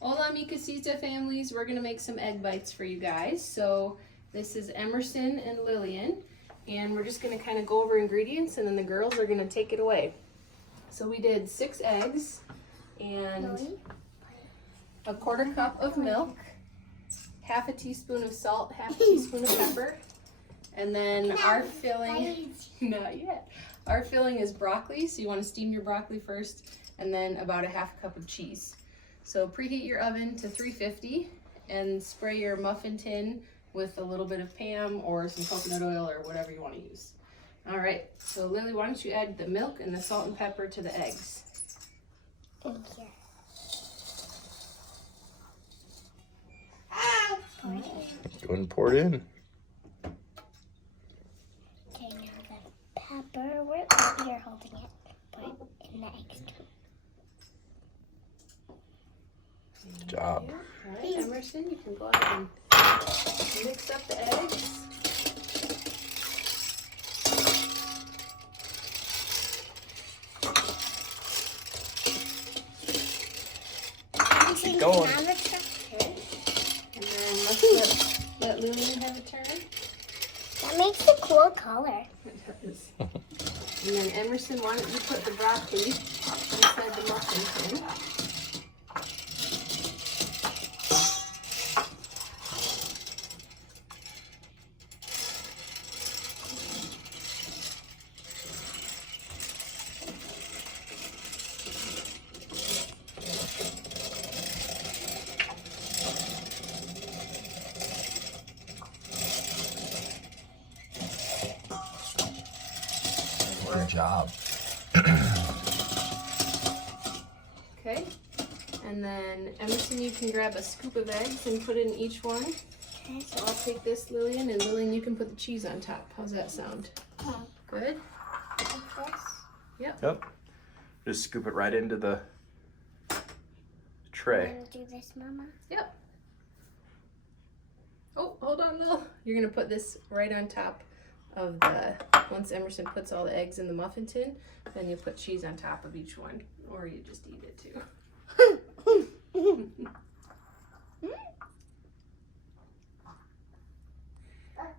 Hola, Mi Casita families. We're going to make some egg bites for you guys. So this is Emerson and Lillian. And we're just going to kind of go over ingredients and then the girls are going to take it away. So we did 6 eggs and a 1/4 cup of milk, half a teaspoon of salt, half a teaspoon of pepper. And then our filling, not yet. Our filling is broccoli, so you want to steam your broccoli first, and then about a 1/2 cup of cheese. So preheat your oven to 350 and spray your muffin tin with a little bit of Pam or some coconut oil or whatever you want to use. All right, so Lily, why don't you add the milk and the salt and pepper to the eggs? In here. Go ahead and pour it in. Okay, now the pepper. You're holding it. Put it in the eggs. Good job. All right, Emerson, you can go ahead and mix up the eggs. Keep going. Okay. And then let's let Lillian have a turn. That makes a cool color. It does. And then Emerson, why don't you put the broccoli inside the muffin tin? Good job. Okay. And then Emerson, you can grab a scoop of eggs and put it in each one. Okay. So I'll take this, Lillian, and Lillian, you can put the cheese on top. How's that sound? Good? Like this. Yep. Just scoop it right into the tray. Want to do this, Mama? Yep. Oh, hold on, Lil. You're going to put this right on top of the, once Emerson puts all the eggs in the muffin tin, then you put cheese on top of each one, or you just eat it too.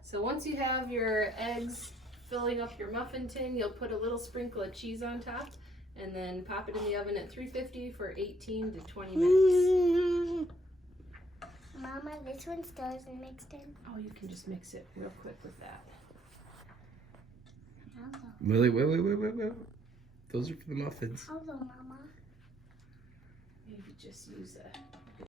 So once you have your eggs filling up your muffin tin, you'll put a little sprinkle of cheese on top and then pop it in the oven at 350 for 18 to 20 minutes. Mama, this one still isn't mixed in. Oh, you can just mix it real quick with that. Lily, wait. Those are for the muffins. Hello, Mama. Maybe just use a